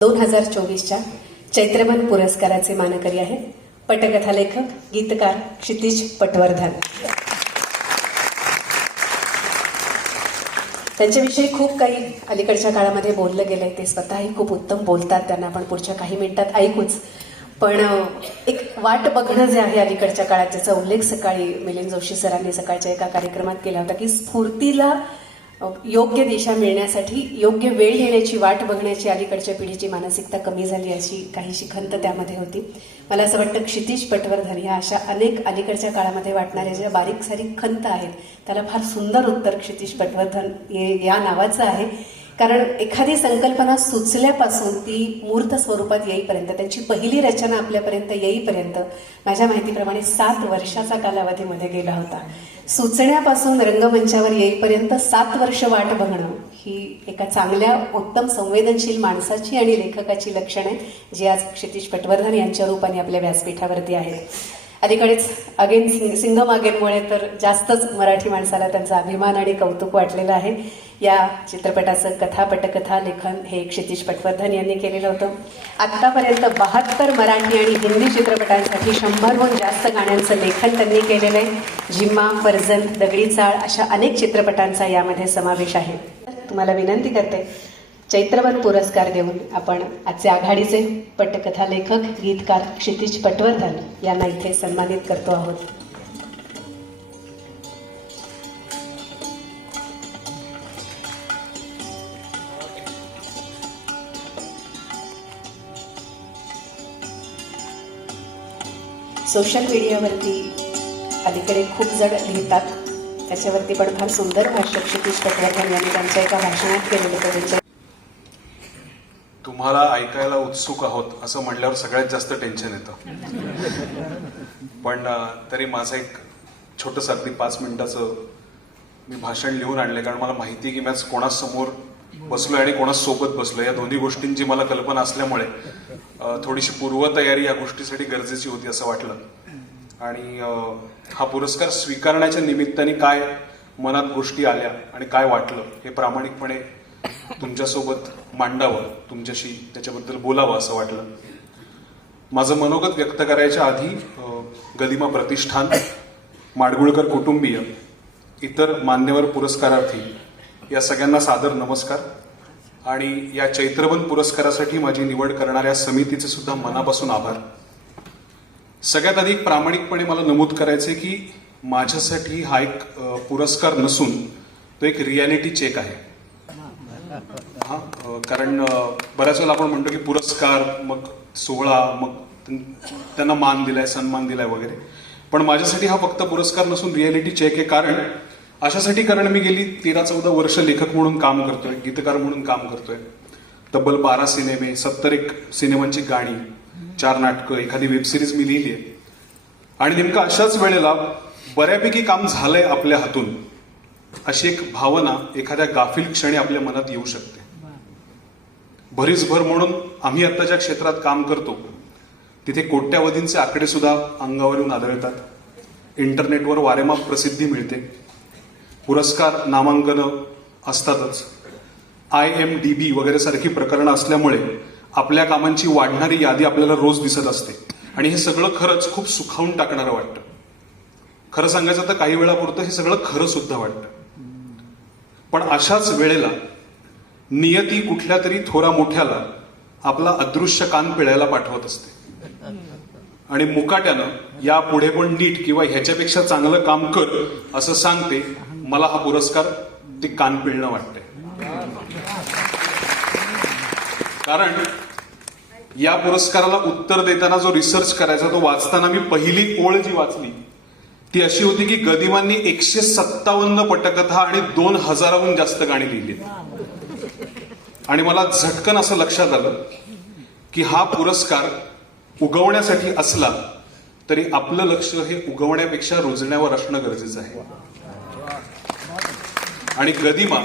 दोन हजार चोवीसच्या चैत्रबन पुरस्काराचे मानकरी आहेत. पटकथा लेखक गीतकार क्षितिज पटवर्धन. त्यांच्याविषयी खूप काही अलीकडच्या काळामध्ये बोललं गेलंय. ते स्वतःही खूप उत्तम बोलतात. त्यांना आपण पुढच्या काही मिनिटात ऐकूच. पण एक वाट बघणं जे आहे अलीकडच्या काळात ज्याचा उल्लेख सकाळी मिलिंद जोशी सरांनी सकाळच्या एका कार्यक्रमात केला होता की स्फूर्तीला योग्य दिशा मिळण्यासाठी योग्य वेळ येण्याची वाट बघण्याची अलीकडच्या पिढीची मानसिकता कमी झाली अशी काहीशी खंत त्यामध्ये होती. मला असं वाटतं क्षितिज पटवर्धन ह्या अशा अनेक अलीकडच्या काळामध्ये वाटणाऱ्या ज्या बारीक सारीक खंत आहेत त्याला फार सुंदर उत्तर क्षितिज पटवर्धन हे- या नावाचं आहे. कारण एखादी संकल्पना सुचल्यापासून ती मूर्त स्वरूपात येईपर्यंत त्यांची पहिली रचना आपल्यापर्यंत येईपर्यंत माझ्या माहितीप्रमाणे सात वर्षाचा कालावधीमध्ये गेला होता. सुचण्यापासून रंगमंचावर येईपर्यंत सात वर्ष वाट बघणं ही एका चांगल्या उत्तम संवेदनशील माणसाची आणि लेखकाची लक्षणं आहेत जी आज क्षितिश पटवर्धन यांच्या रूपाने आपल्या व्यासपीठावरती आहेत. अलीकडेच अगेन सिंग सिंगम अगेनमुळे तर जास्तच मराठी माणसाला त्यांचा अभिमान आणि कौतुक वाटलेलं आहे. या चित्रपटाचं कथा पटकथा लेखन हे क्षितिश पटवर्धन यांनी केलेलं होतं. आत्तापर्यंत बहात्तर मराठी आणि हिंदी चित्रपटांसाठी शंभरहून जास्त गाण्यांचं लेखन त्यांनी केलेलं आहे. जिम्मा फर्जन दगडी चाळ अशा अनेक चित्रपटांचा यामध्ये समावेश आहे. तुम्हाला विनंती करते चैत्रवन पुरस्कार देऊन आपण आजचे आघाडीचे पटकथा लेखक गीतकार क्षितिज पटवर्धन यांना इथे सन्मानित करतो आहोत. सोशल मीडियावरती अलीकडे खूप जण लिहितात. त्याच्यावरती पण फार सुंदर भाष्य क्षितिज पटवर्धन यांनी त्यांच्या एका भाषणात केलेलं होतं त्यांच्या तुम्हाला ऐकायला उत्सुक आहोत असं म्हणल्यावर सगळ्यात जास्त टेन्शन येतं. पण तरी माझं एक छोटंसं अगदी पाच मिनिटाचं मी भाषण लिहून आणले कारण मला माहिती की मी आज कोणासमोर बसलोय आणि कोणासोबत बसलोय. या दोन्ही गोष्टींची मला कल्पना असल्यामुळे थोडीशी पूर्वतयारी या गोष्टीसाठी गरजेची होती असं वाटलं. आणि हा पुरस्कार स्वीकारण्याच्या निमित्ताने काय मनात गोष्टी आल्या आणि काय वाटलं हे प्रामाणिकपणे तुमच्यासोबत मांडावं तुमच्याशी त्याच्याबद्दल बोलावं असं वाटलं. माझं मनोगत व्यक्त करायच्या आधी गदिमा प्रतिष्ठान माडगुळकर कुटुंबीय इतर मान्यवर पुरस्कारार्थी या सगळ्यांना सादर नमस्कार. आणि या चैत्रबन पुरस्कारासाठी माझी निवड करणाऱ्या समितीचे सुद्धा मनापासून आभार. सगळ्यात अधिक प्रामाणिकपणे मला नमूद करायचे की माझ्यासाठी हा एक पुरस्कार नसून तो एक रियालिटी चेक आहे. हा कारण बऱ्याच वेळेला आपण म्हणतो की पुरस्कार मग सोहळा मग त्यांना मान दिलाय सन्मान दिलाय वगैरे. पण माझ्यासाठी हा फक्त पुरस्कार नसून रियालिटी चेक आहे. कारण अशासाठी कारण मी गेली तेरा चौदा वर्ष लेखक म्हणून काम करतोय गीतकार म्हणून काम करतोय. तब्बल बारा सिनेमे सत्तर एक सिनेमांची गाणी चार नाटकं एखादी वेबसिरीज मी लिहिली आहे. आणि नेमकं अशाच वेळेला बऱ्यापैकी काम झालंय आपल्या हातून. अशी एक भावना एखाद्या गाफील क्षणी आपल्या मनात येऊ शकते. भरीसभर म्हणून आम्ही आता ज्या क्षेत्रात काम करतो तिथे कोट्यावधींचे आकडे सुद्धा अंगावर येऊन आढळतात. इंटरनेटवर वारेमाप प्रसिद्धी मिळते. पुरस्कार नामांकनं असतातच. आय एम डी बी वगैरे सारखी प्रकरणं असल्यामुळे आपल्या कामांची वाढणारी यादी आपल्याला रोज दिसत असते. आणि हे सगळं खरंच खूप सुखावून टाकणारं वाटतं. खरं सांगायचं तर काही वेळापुरतं हे सगळं खरं सुद्धा वाटतं. पण अशाच वेळेला नियती कुठल्या तरी थोरा मोठ्याला आपला अदृश्य कान पिळायला पाठवत असते. आणि मुकाट्यानं या पुढे पण नीट किंवा ह्याच्यापेक्षा चांगलं काम कर असं सांगते मला हा पुरस्कार ते कान पिळणं वाटतंय. कारण या पुरस्काराला उत्तर देताना जो रिसर्च करायचा तो वाचताना मी पहिली ओळ जी वाचली ती अशी होती की गदिमांनी एकशे सत्तावन्न पटकथा आणि दोन हजाराहून जास्त गाणी लिहिली. आणि मला झटकन असं लक्षात आलं की हा पुरस्कार उगवण्यासाठी असला तरी आपलं लक्ष हे उगवण्यापेक्षा रुजण्यावर असणं गरजेचं आहे. आणि गदिमा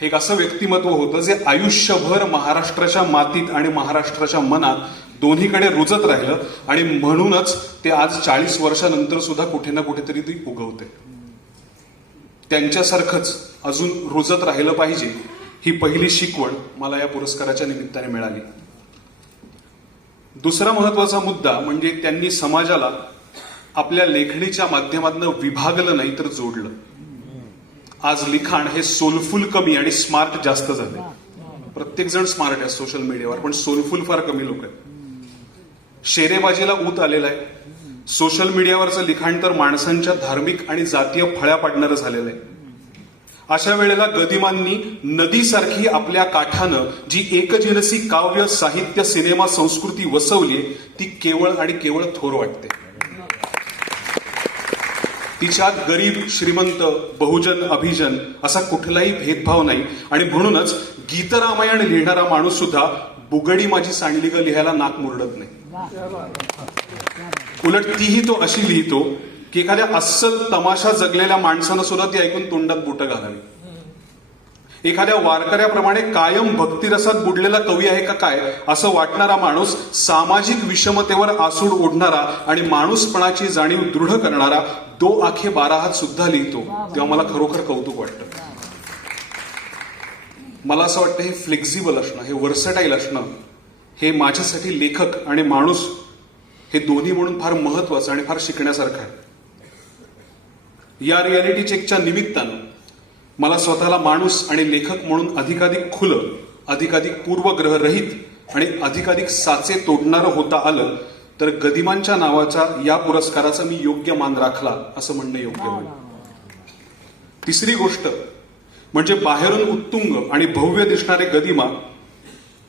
हे एक असं व्यक्तिमत्व होतं जे आयुष्यभर महाराष्ट्राच्या मातीत आणि महाराष्ट्राच्या मनात दोन्हीकडे रुजत राहिलं आणि म्हणूनच ते आज चाळीस वर्षानंतर सुद्धा कुठे ना कुठेतरी ती उगवते त्यांच्यासारखंच अजून रुजत राहिलं पाहिजे ही पहिली शिकवण मला या पुरस्काराच्या निमित्ताने मिळाली. दुसरा महत्त्वाचा मुद्दा म्हणजे त्यांनी समाजाला आपल्या लेखणीच्या माध्यमातून विभागलं नाही तर जोडलं. आज लिखाण हे सोलफुल कमी आणि स्मार्ट जास्त झाले प्रत्येक जण स्मार्ट आहे सोशल मीडियावर पण सोलफुल फार कमी लोक आहेत. शेरेबाजीला ऊत आलेला आहे. सोशल मीडियावरचं लिखाण तर माणसांच्या धार्मिक आणि जातीय फळ्या पाडणारं झालेलं आहे. अशा वेळेला गदिमांनी नदीसारखी आपल्या काठानं जी एकजनसी काव्य साहित्य सिनेमा संस्कृती वसवली ती केवळ आणि केवळ थोर वाटते. तिच्यात गरीब श्रीमंत बहुजन अभिजन असा कुठलाही भेदभाव नाही. आणि म्हणूनच गीतरामायण लिहिणारा माणूस सुद्धा बुगडी माझी सांडली ग लिहायला नाक मुरडत नाही. उलट तीही तो अशी लिहितो की एखाद्या अस्सल तमाशा जगलेल्या माणसानं सुद्धा ती ऐकून तोंडात बुट घालावी. एखाद्या वारकऱ्याप्रमाणे कायम भक्तिरसात बुडलेला कवी आहे का काय असं वाटणारा माणूस सामाजिक विषमतेवर आसूड ओढणारा आणि माणूसपणाची जाणीव दृढ करणारा दो आखे बारा हात सुद्धा लिहितो तेव्हा मला खरोखर कौतुक वाटतं. मला असं वाटतं हे फ्लेक्झिबल असणं हे वर्सटाईल असणं हे माझ्यासाठी लेखक आणि माणूस हे दोन्ही म्हणून फार महत्वाचं आणि फार शिकण्यासारखं आहे. या रियालिटी चेकच्या निमित्तानं मला स्वतःला माणूस आणि लेखक म्हणून अधिकाधिक खुलं अधिकाधिक पूर्वग्रहरहित आणि अधिकाधिक साचे तोडणारं होता आलं तर गदिमांच्या नावाच्या या पुरस्काराचा मी योग्य मान राखला असं म्हणणं योग्य होईल. तिसरी गोष्ट म्हणजे बाहेरून उत्तुंग आणि भव्य दिसणारे गदिमा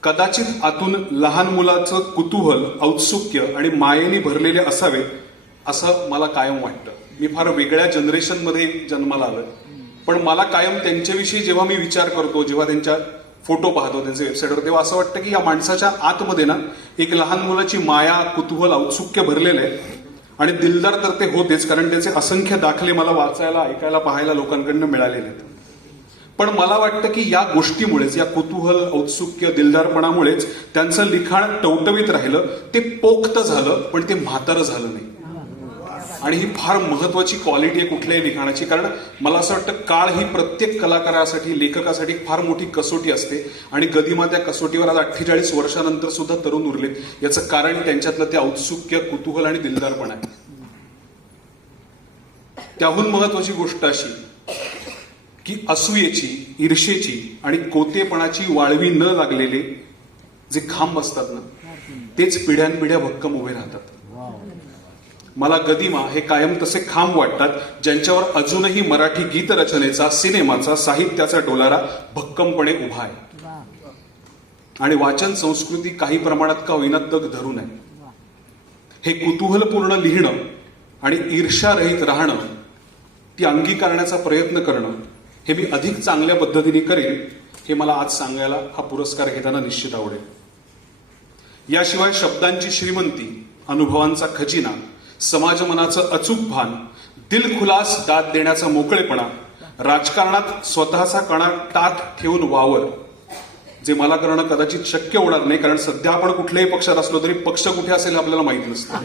कदाचित आतून लहान मुलाचं कुतूहल औत्सुक्य आणि मायेने भरलेले असावेत असं मला कायम वाटतं. मी फार वेगळ्या जनरेशनमध्ये जन्माला आलोय. पण मला कायम त्यांच्याविषयी जेव्हा मी विचार करतो जेव्हा त्यांच्या फोटो पाहतो त्यांचे वेबसाईटवर तेव्हा असं वाटतं की या माणसाच्या आतमध्ये ना एक लहान मुलाची माया कुतूहल औत्सुक्य भरलेलं आहे. आणि दिलदार तर ते होतेच कारण त्याचे असंख्य दाखले मला वाचायला ऐकायला पाहायला लोकांकडनं मिळालेले आहेत. पण मला वाटतं की या गोष्टीमुळेच या कुतूहल औत्सुक्य दिलदारपणामुळेच त्यांचं लिखाण टवटवीत राहिलं. ते पोक्त झालं पण ते म्हातारं झालं नाही. आणि ही फार महत्वाची क्वालिटी आहे कुठल्याही लिखाणाची. कारण मला असं वाटतं काळ ही प्रत्येक कलाकारासाठी लेखकासाठी फार मोठी कसोटी असते. आणि गदिमा त्या कसोटीवर आज अठ्ठेचाळीस वर्षानंतर सुद्धा तरुण उरलेत. याचं कारण त्यांच्यातलं ते औत्सुक्य कुतूहल आणि दिलदारपण आहे. त्याहून महत्वाची गोष्ट अशी की असूयेची ईर्षेची आणि कोतेपणाची वाळवी न लागलेले जे खांब असतात ना तेच पिढ्यानपिढ्या भक्कम उभे राहतात. मला गदिमा हे कायम तसे खांब वाटतात ज्यांच्यावर अजूनही मराठी गीतरचनेचा सिनेमाचा साहित्याचा डोलारा भक्कमपणे उभा आहे. आणि वाचन संस्कृती काही प्रमाणात का होईना तग धरून आहे. हे कुतूहलपूर्ण लिहिणं आणि ईर्षारहित राहणं ती अंगीकारण्याचा प्रयत्न करणं हे मी अधिक चांगल्या पद्धतीने करेन हे मला आज सांगायला हा पुरस्कार घेताना निश्चित आवडेल. याशिवाय शब्दांची श्रीमंती अनुभवांचा खजिना समाजमनाचं अचूक भान दिलखुलास दाद देण्याचा मोकळेपणा राजकारणात स्वतःचा कणा टात ठेवून वावर जे मला करणं कदाचित शक्य होणार नाही कारण सध्या आपण कुठल्याही पक्षात असलो तरी पक्ष कुठे असेल आपल्याला माहीत नसतं.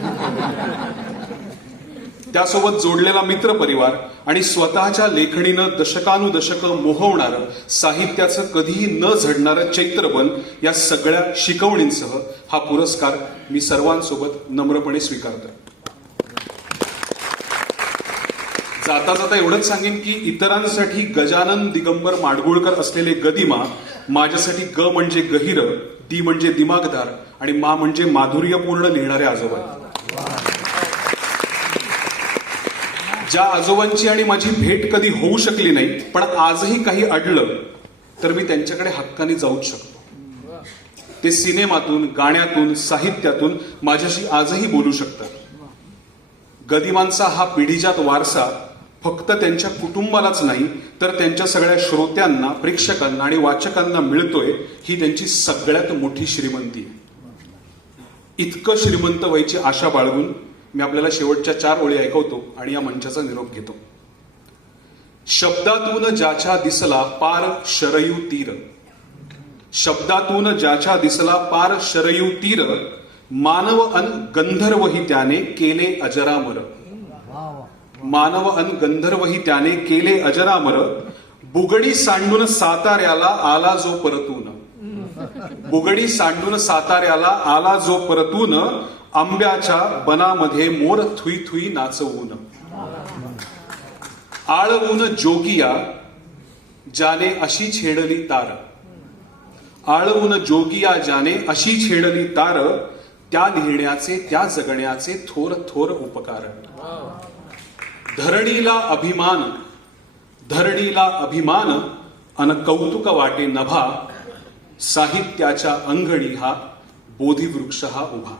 त्यासोबत जोडलेला मित्र परिवार आणि स्वतःच्या लेखणीनं दशकानुदशक मोहवणारं साहित्याचं कधीही न झडणारं चैत्रबल या सगळ्या शिकवणींसह हा पुरस्कार मी सर्वांसोबत नम्रपणे स्वीकारतोय. जाता जाता एवढंच सांगेन की इतरांसाठी गजानन दिगंबर माडगुळकर असलेले गदिमा माझ्यासाठी ग म्हणजे गहिर दी म्हणजे दिमागदार आणि मा म्हणजे माधुर्यपूर्ण लिहिणारे आजोबा आहेत. ज्या आजोबांची आणि माझी भेट कधी होऊ शकली नाही पण आजही काही अडलं तर मी त्यांच्याकडे हक्काने जाऊच शकतो. ते सिनेमातून गाण्यातून साहित्यातून माझ्याशी आजही बोलू शकतात. गदिमांचा हा पिढीजात वारसा फक्त त्यांच्या कुटुंबालाच नाही तर त्यांच्या सगळ्या श्रोत्यांना प्रेक्षकांना आणि वाचकांना मिळतोय ही त्यांची सगळ्यात मोठी श्रीमंती आहे. इतकं श्रीमंत व्हायची आशा बाळगून मी आपल्याला शेवटच्या चार ओळी ऐकवतो आणि या मंचाचा निरोप घेतो. शब्दातून ज्याच्या दिसला पार शरयू तीर. शब्दातून ज्याच्या दिसला पार शरयू तीर मानव अन गंधर्वही त्याने केले अजरामर. मानव अन गंधर्वही त्याने केले अजरामर. बुगडी सांडून साताऱ्याला आला जो परतून. बुगडी सांडून साताऱ्याला आला जो परतून आंब्याच्या बनामध्ये मोर थुई थुई नाचवून. आळवून जोगिया ज्याने अशी छेडली तार. आळवून जोगिया ज्याने अशी छेडली तार त्या लिहिण्याचे त्या जगण्याचे थोर थोर उपकार. धरणीला अभिमान धरणीला अभिमान अन कौतुक वाटे नभा साहित्याच्या अंगणी हा बोधिवृक्ष हा उभा